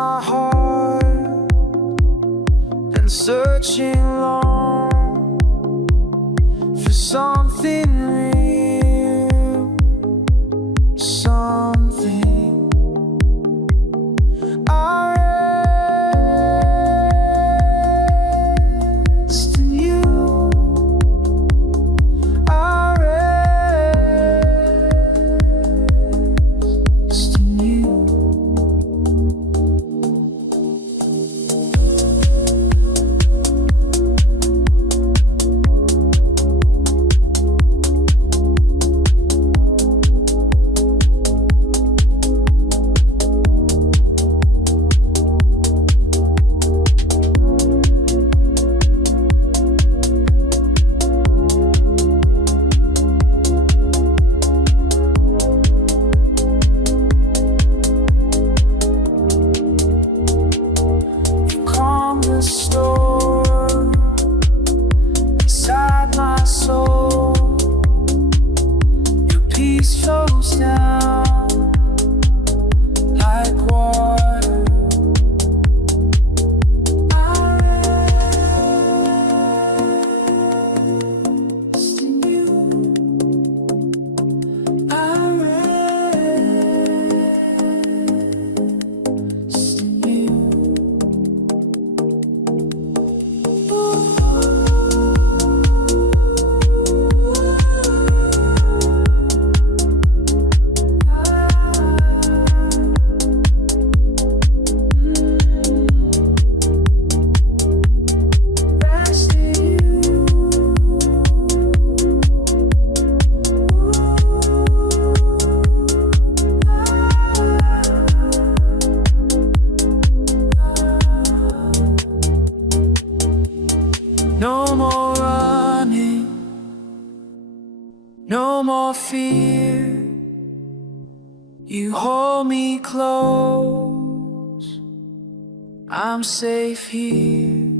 my heart and searching long for something real, something I rest in you. I rest in you. Calm the storm inside my soul. Your peace flows down like water. I rest in you. I rest in you. Rest in you. No more running, no more fear. You hold me close, I'm safe here.